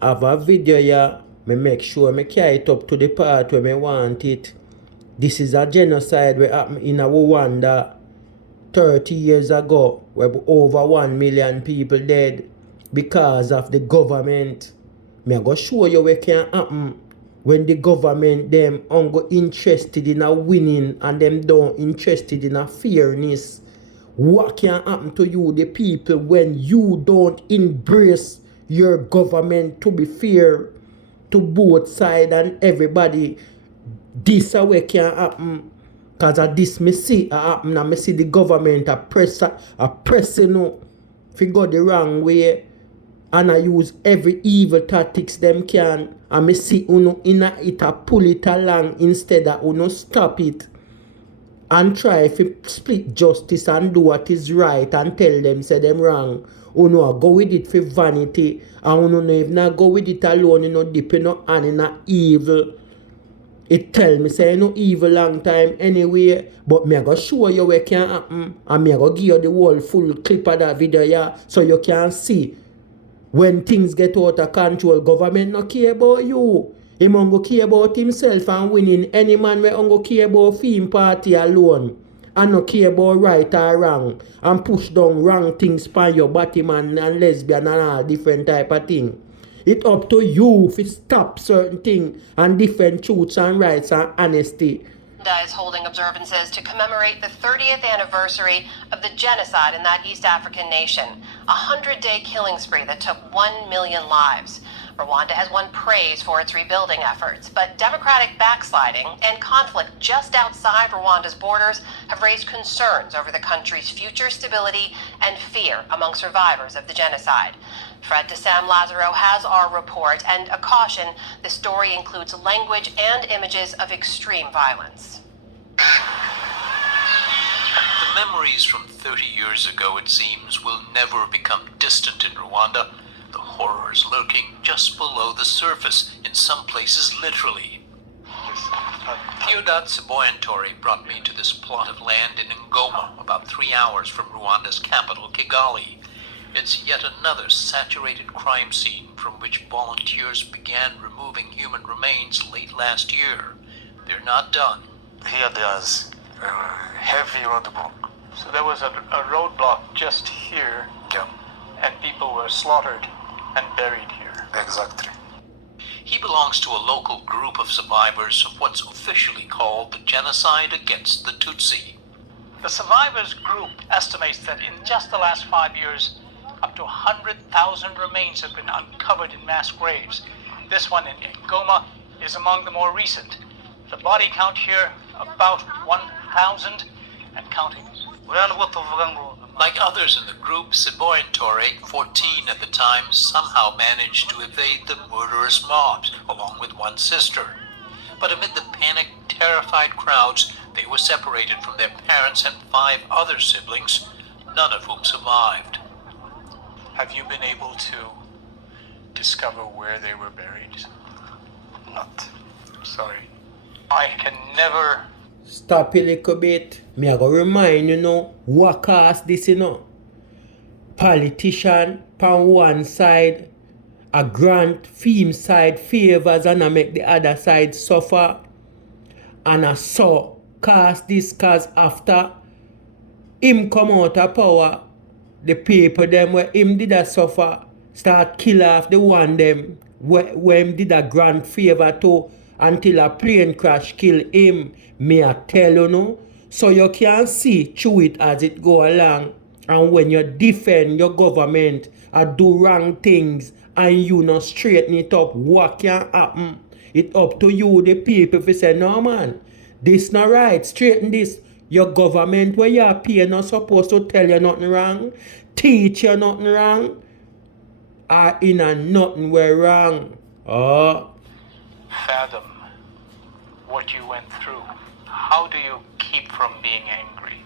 I have a video here. Me make sure me carry it up to the part where me want it. This is a genocide where happened in Rwanda 30 years ago, where over 1 million people dead because of the government. Me I go show you what can happen when the government them ongo interested in a winning and them don't interested in a fairness. What can happen to you, the people, when you don't embrace your government to be fair to both sides and everybody? This a way can happen. Cause of this me see happen and me see the government a pressing you if go the wrong way and I use every evil tactics them can, and me see uno in it a pull it along instead of uno stop it and try to split justice and do what is right and tell them say them wrong. Uno go with it for vanity and uno no even go with it alone, you know, dip in no hand in a evil. It tell me say no evil long time anyway, but me I go show you what can happen and me I go give you the whole full clip of that video here so you can see when things get out of control. Government no care about you. Him ongo care about himself and winning. Any man we ongo care about film party alone and no care about right or wrong and push down wrong things by your body man and lesbian and all different type of thing. It up to you to stop certain things and different truths and rights and honesty. Rwanda is holding observances to commemorate the 30th anniversary of the genocide in that East African nation, a 100-day killing spree that took 1 million lives. Rwanda has won praise for its rebuilding efforts, but democratic backsliding and conflict just outside Rwanda's borders have raised concerns over the country's future stability and fear among survivors of the genocide. Fred de Sam Lazaro has our report and a caution: the story includes language and images of extreme violence. The memories from 30 years ago, it seems, will never become distant in Rwanda. The horrors lurking just below the surface, in some places literally. Theodat Siboyantori brought me to this plot of land in Ngoma, about 3 hours from Rwanda's capital, Kigali. It's yet another saturated crime scene from which volunteers began removing human remains late last year. They're not done. Here there's a heavy roadblock. So there was a roadblock just here, Yeah, and people were slaughtered and buried here. exactly. He belongs to a local group of survivors of what's officially called the genocide against the Tutsi. The survivors group estimates that in just the last 5 years, up to 100,000 remains have been uncovered in mass graves. This one in Ngoma is among the more recent. The body count here, about 1,000 and counting. Like others in the group, Siboyantori, 14 at the time, somehow managed to evade the murderous mobs, along with one sister. But amid the panicked, terrified crowds, they were separated from their parents and 5 other siblings, none of whom survived. Have you been able to discover where they were buried? Not. Sorry. I can never... Stop a little bit. Me I go remind you know what caused this, you know. Politician on one side, a grant theme side favors and I make the other side suffer. And I saw cause this cause after him come out of power, the people them where him did a suffer start kill off the one them where him did a grant favor to until a plane crash kill him. Me I tell you no. So you can see through it as it go along. And when you defend your government and do wrong things and you not straighten it up, what can happen? It up to you, the people, if you say, no man, this not right, straighten this. Your government where you pay not supposed to tell you nothing wrong, teach you nothing wrong, or in a nothing where wrong. Oh. fathom what you went through. How do you keep from being angry?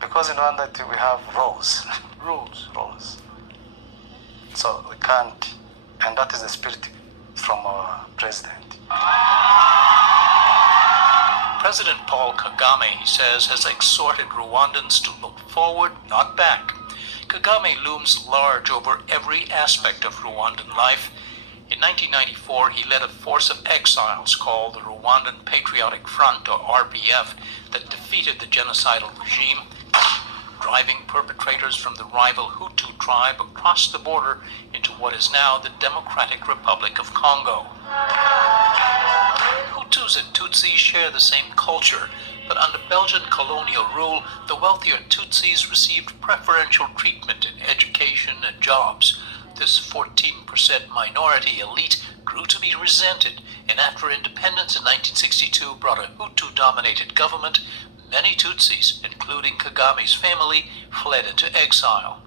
Because in Rwanda we have rules. Rules. So we can't, and that is the spirit from our president. President Paul Kagame, he says, has exhorted Rwandans to look forward, not back. Kagame looms large over every aspect of Rwandan life. In 1994, he led a force of exiles called the Rwandan Patriotic Front, or RPF, that defeated the genocidal regime, driving perpetrators from the rival Hutu tribe across the border into what is now the Democratic Republic of Congo. Hutus and Tutsis share the same culture, but under Belgian colonial rule, the wealthier Tutsis received preferential treatment in education and jobs. This 14% minority elite grew to be resented, and after independence in 1962 brought a Hutu-dominated government, many Tutsis, including Kagame's family, fled into exile.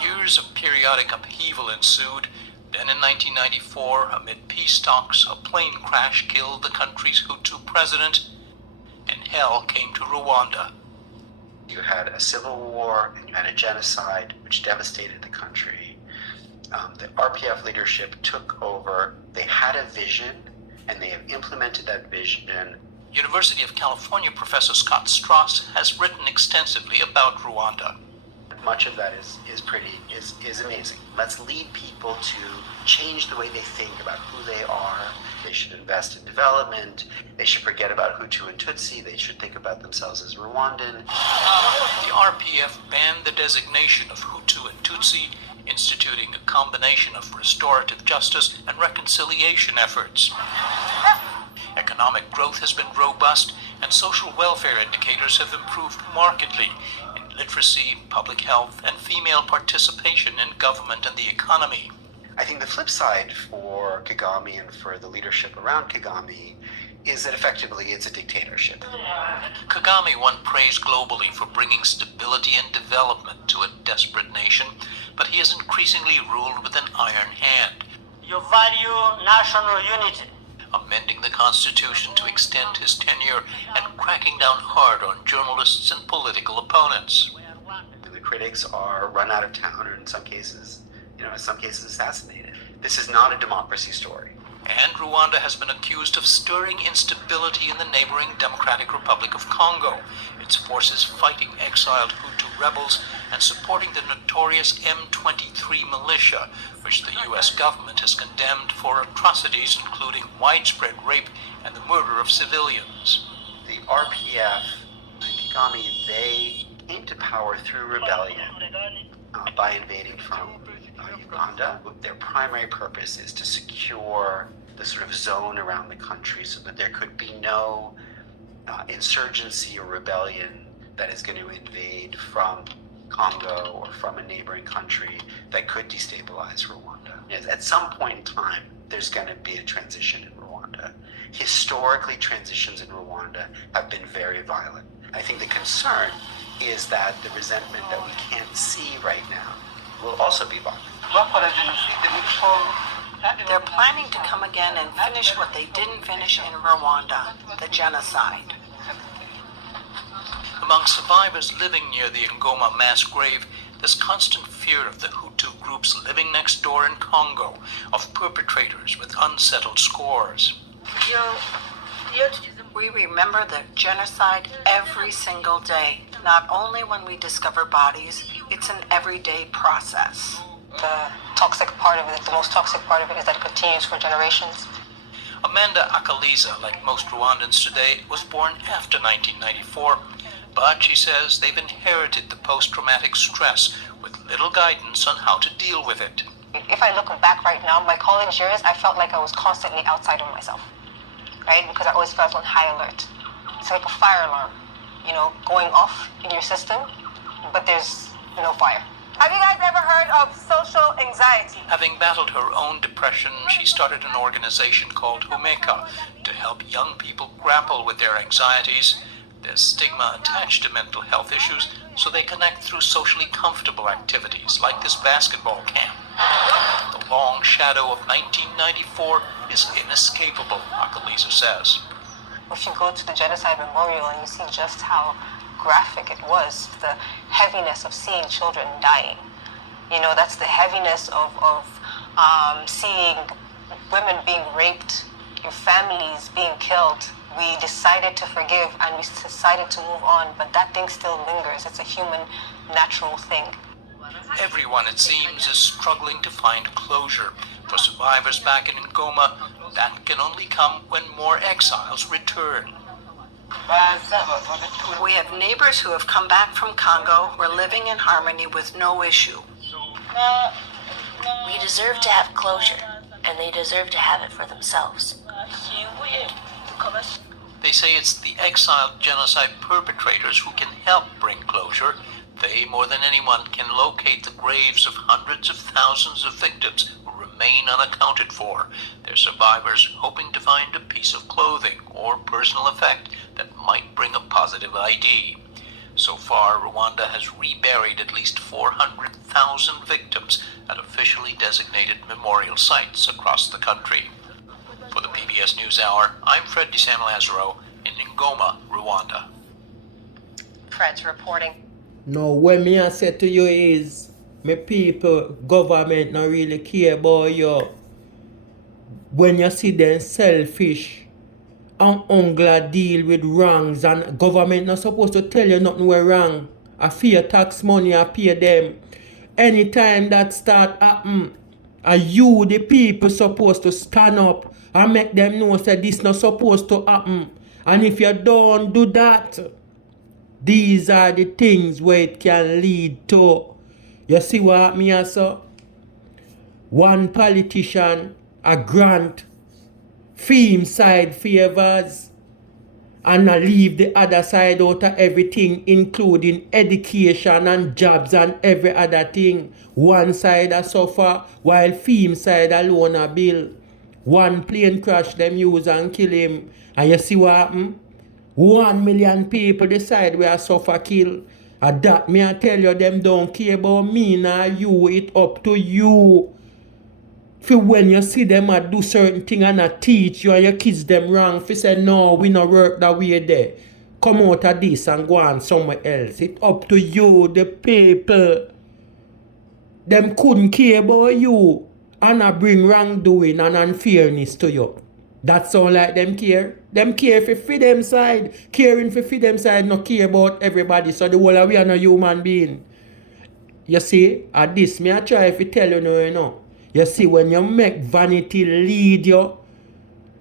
Years of periodic upheaval ensued. Then in 1994, amid peace talks, a plane crash killed the country's Hutu president, and hell came to Rwanda. You had a civil war and you had a genocide which devastated the country. The RPF leadership took over. They had a vision and they have implemented that vision. University of California professor Scott Strauss has written extensively about Rwanda. Much of that is amazing. Let's lead people to change the way they think about who they are. They should invest in development. They should forget about Hutu and Tutsi. They should think about themselves as Rwandan. The RPF banned the designation of Hutu and Tutsi, instituting a combination of restorative justice and reconciliation efforts. Economic growth has been robust, and social welfare indicators have improved markedly in literacy, public health, and female participation in government and the economy. I think the flip side for Kagame and for the leadership around Kagame is that effectively it's a dictatorship. Kagame won praise globally for bringing stability and development to a desperate nation, but he has increasingly ruled with an iron hand. You value national unity. Amending the Constitution to extend his tenure and cracking down hard on journalists and political opponents. The critics are run out of town, or in some cases assassinated. This is not a democracy story. And Rwanda has been accused of stirring instability in the neighboring Democratic Republic of Congo, its forces fighting exiled Hutu rebels and supporting the notorious M23 militia, which the U.S. government has condemned for atrocities including widespread rape and the murder of civilians. The RPF and Kagame, they came to power through rebellion by invading from Uganda. Their primary purpose is to secure the sort of zone around the country so that there could be no insurgency or rebellion that is going to invade from Congo or from a neighboring country that could destabilize Rwanda. At some point in time, there's going to be a transition in Rwanda. Historically, transitions in Rwanda have been very violent. I think the concern is that the resentment that we can't see right now will also be violent. They're planning to come again and finish what they didn't finish in Rwanda, the genocide. Among survivors living near the Ngoma mass grave, there's constant fear of the Hutu groups living next door in Congo, of perpetrators with unsettled scores. We remember the genocide every single day, not only when we discover bodies, it's an everyday process. The toxic part of it, the most toxic part of it, is that it continues for generations. Amanda Akaliza, like most Rwandans today, was born after 1994, but she says they've inherited the post-traumatic stress with little guidance on how to deal with it. If I look back right now, my college years, I felt like I was constantly outside of myself, right? Because I always felt on high alert. It's like a fire alarm, going off in your system, but there's no fire. Have you guys ever heard of social anxiety? Having battled her own depression, she started an organization called Humeka to help young people grapple with their anxieties. There's stigma attached to mental health issues, so they connect through socially comfortable activities like this basketball camp. The long shadow of 1994 is inescapable, Akaliza says. If you go to the Genocide Memorial and you see just how graphic it was, the heaviness of seeing children dying. That's the heaviness of seeing women being raped, your families being killed, We decided to forgive and we decided to move on, but that thing still lingers. It's a human, natural thing. Everyone, it seems, is struggling to find closure. For survivors back in Ngoma, that can only come when more exiles return. We have neighbors who have come back from Congo. We're living in harmony with no issue. We deserve to have closure, and they deserve to have it for themselves. They say it's the exiled genocide perpetrators who can help bring closure. They, more than anyone, can locate the graves of hundreds of thousands of victims who remain unaccounted for. Their survivors hoping to find a piece of clothing or personal effect that might bring a positive ID. So far, Rwanda has reburied at least 400,000 victims at officially designated memorial sites across the country. For the PBS NewsHour, I'm Fred DeSan-Lazaro in Ngoma, Rwanda. Fred's reporting. Now, what me I say to you is, my people, government not really care about you. When you see them selfish and hungry deal with wrongs, and government not supposed to tell you nothing were wrong. I fear tax money, I pay them. Anytime that start happen, are you, the people, supposed to stand up and make them know that this not supposed to happen. And if you don't do that, these are the things where it can lead to. You see what me also? One politician a grant film side favors and a leave the other side out of everything, including education and jobs and every other thing. One side a suffer while film side alone a bill. One plane crash them use and kill him. And you see what happen? 1 million people decide we are suffer kill. And that me I tell you, them don't care about me nor you. It up to you. For when you see them a do certain thing and a teach you and you kids them wrong, if you say no, we no work that way there. Come out of this and go on somewhere else. It up to you, the people. Them couldn't care about you and a bring wrongdoing and unfairness to you. That sound like them care. Them care for feed them side. Caring for feed them side, no care about everybody. So the whole of we are no human being. You see, at this me I try to tell you now, you know. You see, when you make vanity lead you,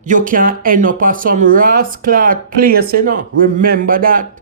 you can end up at some rascal place, you know. Remember that.